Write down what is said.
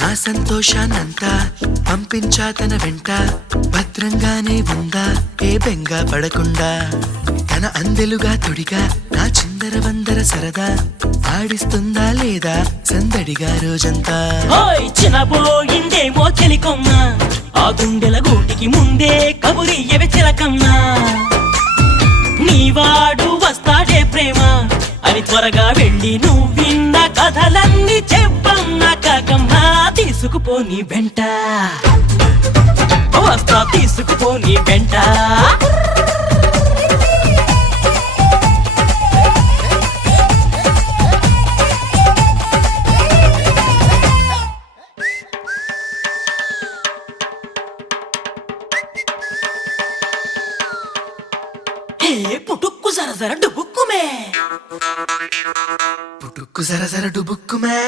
నా సంతోషాన్నంతా పంపించా తన వెంట, భద్రంగానే ఉందా ఏ బెంగ పడకుండా. తన అందెలుగా తొడిగా నా చిందర వందర సరదా, ఆడిస్తుందా లేదా సందడిగా రోజంతా. చిన్నబోయిందేమో చెలికొమ్మ, ఆ గుండెల గూటికి ముందే కబురియవే చిలకమ్మా. నీవాడు వస్తాడే ప్రేమ అని త్వరగా వెళ్ళి నువ్విన్న కథలన్నీ చెప్పమ్మా కాకమ్మా. తీసుకుపోని వెంట వస్తా, తీసుకుపోని వెంట. పుటుక్కు జర జర డుబుక్కుమే, పుటుక్కు జర జర డుబుక్కుమే.